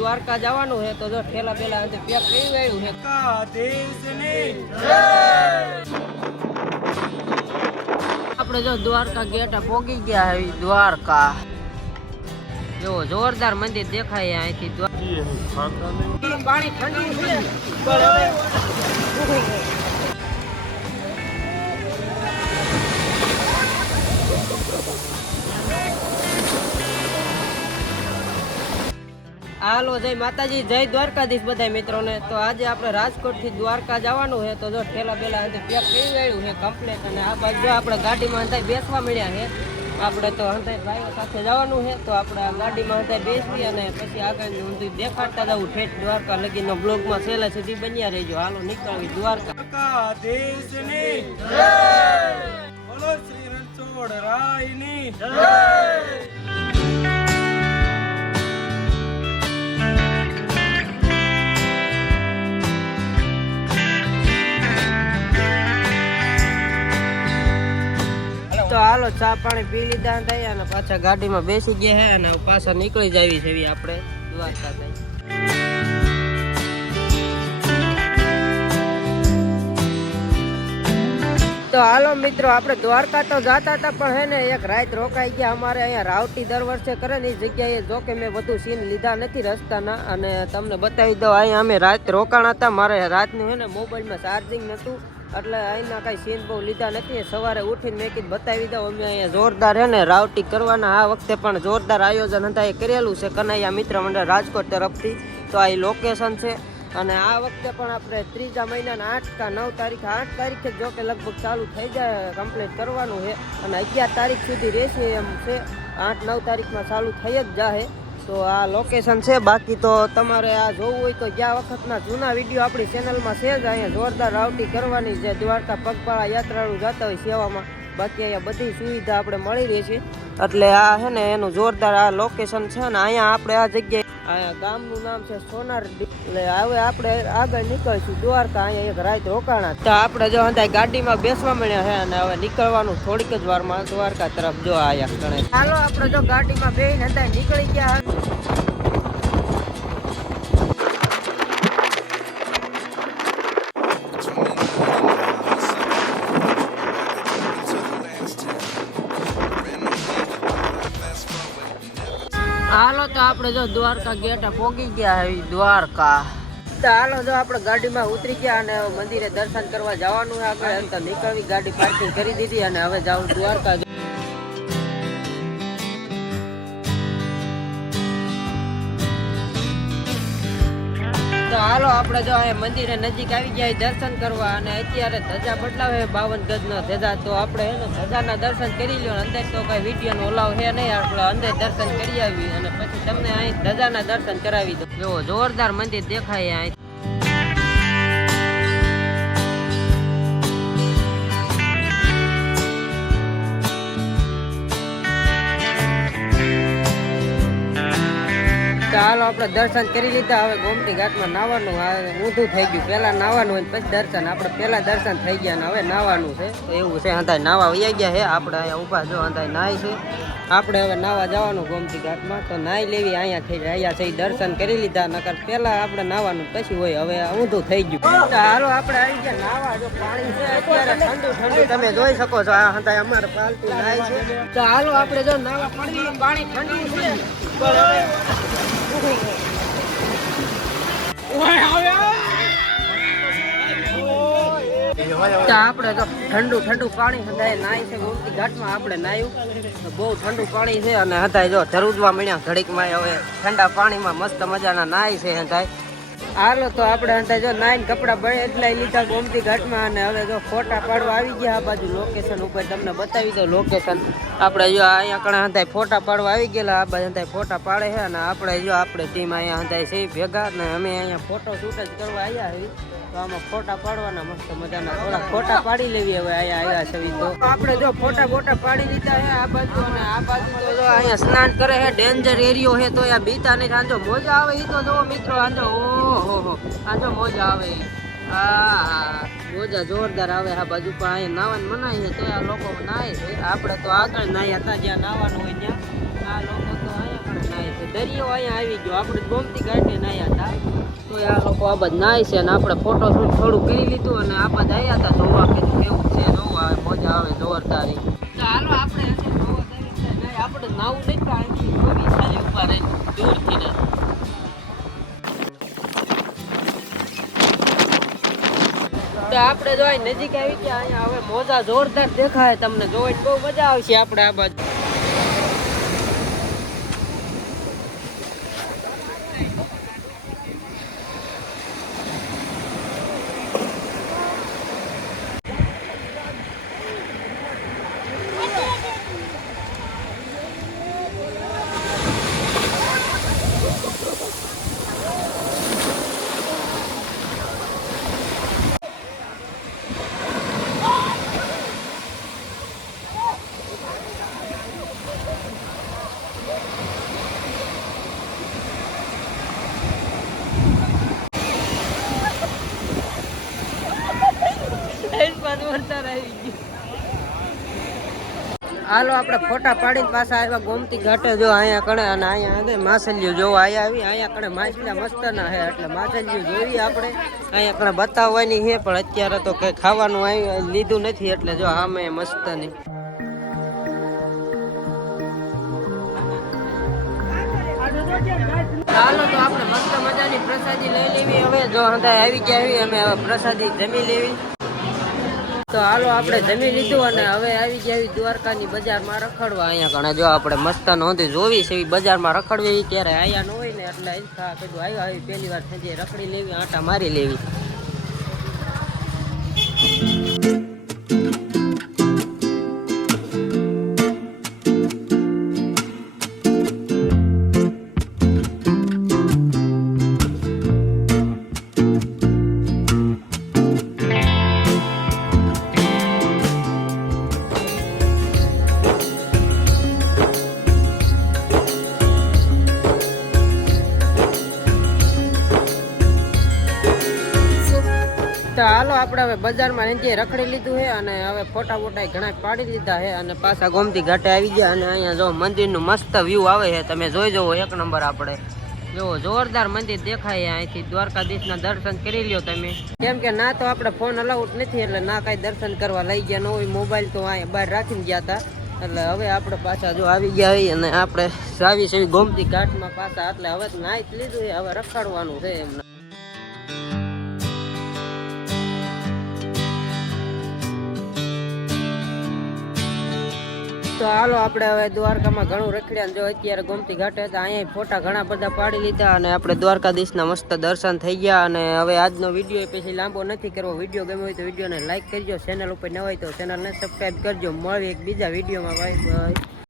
દ્વારકા જવાનું છે તો જો ઠેલા પેલા પેક કરી ગયું છે. આપણે જો દ્વારકા ગેટ પોગી ગયા છે. દ્વારકા જો જોરદાર મંદિર દેખાય અહીંથી. પાણી ઠંડી છે. હાલો જય માતાજી, જય દ્વારકાધીશ બધા મિત્રોને. તો આજે આપણે રાજકોટ થી દ્વારકા જવાનું છે તો જો ઠેલા પેલા પેક કરી ગયું છે કમ્પ્લેટ. અને આ બાજુ આપણે ગાડીમાં અંધાઈ બેસવા મળ્યા છે. આપણે તો અંધાઈ ભાઈઓ સાથે જવાનું છે તો આપણે આ ગાડીમાં અંધાઈ બેસવી અને પછી આગળ ઊંધું દેખાડતા જવું ઠેઠ દ્વારકા લગીનો બ્લોગમાં છેલ્લા સુધી બન્યા રહેજો. હાલો નીકળવી દ્વારકા દેશની જય, બોલો શ્રી રણછોડરાયની જય. તો હાલો ચા પાણી પી લીધા થાય અને પાછા ગાડીમાં બેસી ગયા છે અને પાછા નીકળી જાવી છે આપણે દ્વારકા થાય. તો હાલો મિત્રો, આપણે દ્વારકા તો જતા હતા પણ હે ને એક રાત રોકાઈ ગયા. અમારે અહીંયા રાવટી દર વર્ષે કરે ને એ જગ્યાએ જો કે મેં બધું સીન લીધા નથી રસ્તાના અને તમને બતાવી દઉં. અહીંયા અમે રાત રોકાણા હતા. મારે રાતનું હે ને મોબાઈલમાં ચાર્જિંગ નહોતું એટલે અહીંના કાંઈ સીન બહુ લીધા નથી. સવારે ઉઠીને મેં કીધું બતાવી દઉં. અમે અહીંયા જોરદાર હે ને રાવટી કરવાના આ વખતે પણ જોરદાર આયોજન હતા એ કરેલું છે કનૈયા મિત્ર મંડળ રાજકોટ તરફથી. તો આ લોકેશન છે અને આ વખતે પણ આપણે ત્રીજા મહિનાના 8 કે 9 તારીખે 8 તારીખે જો કે લગભગ ચાલુ થઈ જાય કમ્પ્લીટ કરવાનું છે અને 11 તારીખ સુધી રહેશે એમ છે. 8-9 તારીખમાં ચાલુ થઈ જ જાહે. તો આ લોકેશન છે. બાકી તો તમારે આ જોવું હોય તો ગયા વખતના જૂના વિડીયો આપણી ચેનલમાં છે જ. અહીંયા જોરદાર રાવટી કરવાની જે દ્વારકા પગપાળા યાત્રાળુ જતા હોય સેવામાં. બાકી અહીંયા બધી સુવિધા આપણે મળી રહેશે. એટલે આ છે ને એનું જોરદાર આ લોકેશન છે ને અહીંયા આપણે આ જગ્યાએ અહીંયા ગામનું નામ છે સોનાર. એટલે હવે આપણે આગળ નીકળશું દ્વારકા. અહીંયા એક રાત રોકાણા તો આપણે જો અંદર ગાડીમાં બેસવા મળ્યા છે અને હવે નીકળવાનું થોડીક જ વારમાં દ્વારકા તરફ. જો આયા ગણે ચાલો આપણે જો ગાડીમાં બેસીને અંદર નીકળી ગયા. હાલો તો આપણે જો દ્વારકા ગેટ પોગી ગયા છે. દ્વારકા તો હાલો જો આપણે ગાડીમાં ઉતરી ગયા અને મંદિરે દર્શન કરવા જવાનું આગળ અંત નીકળવી. ગાડી પાર્કિંગ કરી દીધી અને હવે જાઉં દ્વારકા. તો હાલો આપણે જો અહીંયા મંદિરે નજીક આવી ગયા દર્શન કરવા અને અત્યારે ધજા બદલાવે 52 ગજનો ધજા. તો આપણે હે ને ધજાના દર્શન કરી લ્યો. અંદર તો કઈ વિડીયોનો ઓલાવ છે નહીં. આપણે અંદર દર્શન કરી આવી અને પછી તમને અહીં ધજાના દર્શન કરાવી દો. જો જોરદાર મંદિર દેખાય અહીં. ચાલો આપણે દર્શન કરી લીધા. હવે ગોમતી ઘાટમાં નાવાનું ઊંધું થઈ ગયું. પહેલા નાવાનું હોય પછી દર્શન. આપણે પહેલા દર્શન થઈ ગયા ને હવે નાવાનું છે. તો એવું છે અંધાય નાવા વયા ગયા છે. આપણે અહીંયા ઊભા જો અંધાય નાય છે. આપણે હવે નાવા જવાનું ગોમતી ઘાટમાં. તો નાઈ લેવી અહીંયા થઈ રહ્યા છે. દર્શન કરી લીધા. નકર પહેલા આપણે નાવાનું પછી હોય. હવે ઊંધું થઈ ગયું. હાલો આપણે આવી ગયા નાવા. જો પાણી છે અત્યારે ઠંડુ ઠંડુ તમે જોઈ શકો છો. આ અંધાય અમારે પાલતું નાય છે. તો હાલો આપણે જો નાવા પડી. પાણી ઠંડુ છે આપણે તો ઠંડુ ઠંડુ પાણી હદાય નાય છે ગોમતી ઘાટમાં. આપણે નાયું બહુ ઠંડુ પાણી છે અને હદાય જો ધરુજવા મળ્યા ઘડીકમાં. હવે ઠંડા પાણીમાં મસ્ત મજાના નાય છે હદાય. હાલો તો આપણે હદાય જો નાઈને કપડા બદલાઈ લીધા ગોમતી ઘાટમાં અને હવે જો ફોટા પાડવા આવી ગયા. આ બાજુ લોકેશન ઉપર તમને બતાવી દો લોકેશન. આપણે જો અહીંયા કણે હદાય ફોટા પાડવા આવી ગયેલા. આ બાજુ હદાય ફોટા પાડે છે અને આપણે જો આપણે ટીમ અહીંયા હદાય છે ભેગા ને અમે અહીંયા ફોટો શૂટ જ કરવા આવ્યા છીએ. તો આમાં ફોટા પાડવાના મસ્ત મજાના થોડા ફોટા પાડી લેવી. હવે અહીંયા આવ્યા છે તો આપણે જો ફોટા બોટા પાડી લીધા છે આ બાજુ. અને આ બાજુ તો જો અહીંયા સ્નાન કરે છે. ડેન્જર એરિયો છે તો આ બીતા નહીં. આંજો મોજા આવે એ તો જો મિત્રો. આંજો ઓહો આંજો મોજા આવે. હા મોજા જોરદાર આવે. આ બાજુ પણ અહીંયા નાવાનું મનાય છે તો આ લોકો નાય છે. આપણે તો આગળ નાહ્યા હતા જ્યાં નાવાનું હોય ત્યાં. આ લોકો તો અહીંયા પણ નાય છે. દરિયો અહીંયા આવી ગયો. આપણે ગોમતી ઘાટે નાહ્યા હતા તો આ લોકો આ બાદ નાય છે અને આપણે ફોટો શૂટ થોડું કરી લીધું અને આ બાદ આવ્યા હતા જોવા કે કેવું છે, જોવા આવે મજા આવે જોરદારી. તો હાલો આપણે આપણે નાવું નહીં તો અહીંથી જોવી ખાલી ઉભા રહી દૂરથી ને. તો આપણે જો નજીક આવી ગયા અહીંયા હવે મોજા જોરદાર દેખાય તમને, જોઈને બહુ મજા આવશે. આપણે આ બાજુ હાલો આપણે ફોટા પાડીને પાછા આવ્યા ગોમતી ઘાટે. જો અહીંયા કણે અને અહીંયા માછલીઓ જોવા અહીંયા કણે માછલા મસ્ત ના હે એટલે માછલીઓ જોઈએ આપણે. અહીંયા કણે બતાવવાની છે પણ અત્યારે તો કઈ ખાવાનું આવી લીધું નથી એટલે જો આમે મસ્ત ની. હાલો તો આપણે મસ્ત મજાની પ્રસાદી લઈ લેવી. હવે જો આવી ગયા અમે હવે પ્રસાદી જમી લેવી. તો હાલો આપણે જમી લીધું અને હવે આવી ગયા દ્વારકાની બજારમાં રખડવા. અહીંયા ઘણા જો આપણે મસ્ત નોંધી જોવી છે એવી બજારમાં રખડવી ત્યારે આયા ન હોય ને એટલે ઈચ્છા કીધું આવી પહેલી વાર થઈ રખડી લેવી, આટા મારી લેવી. તો હાલો આપણે હવે બજારમાં નીચે રખડી લીધું છે અને હવે ફોટા બોટા ઘણા પાડી લીધા છે અને પાછા ગોમતી ઘાટે આવી ગયા. અને અહીંયા જો મંદિરનું મસ્ત વ્યૂ આવે છે, તમે જોઈ જવો એક નંબર. આપણે જો જોરદાર મંદિર દેખાય અહીંથી. દ્વારકાધીશના દર્શન કરી લ્યો તમે, કેમ કે ના તો આપણે ફોન અલાઉડ નથી એટલે ના કાંઈ દર્શન કરવા લઈ ગયા ન હોય. મોબાઈલ તો અહીંયા બહાર રાખીને ગયા હતા એટલે હવે આપણે પાછા જો આવી ગયા હોય અને આપણે આવી છે ગોમતી ઘાટમાં પાછા. એટલે હવે નાઈ લીધું છે, હવે રખડવાનું છે એમને. તો હાલો આપણે હવે દ્વારકામાં ઘણું રખડ્યા. જો અત્યારે ગોમતી ઘાટે હતા અહીંયા ફોટા ઘણા બધા પાડી લીધા અને આપણે દ્વારકાધીશના મસ્ત દર્શન થઈ ગયા. અને હવે આજનો વિડીયો પછી લાંબો નથી કરવો. વિડીયો ગમ્યો હોય તો વિડીયોને લાઈક કરજો, ચેનલ ઉપર ન હોય તો ચેનલને સબસ્ક્રાઈબ કરજો. મળીએ એક બીજા વિડીયોમાં. Bye bye.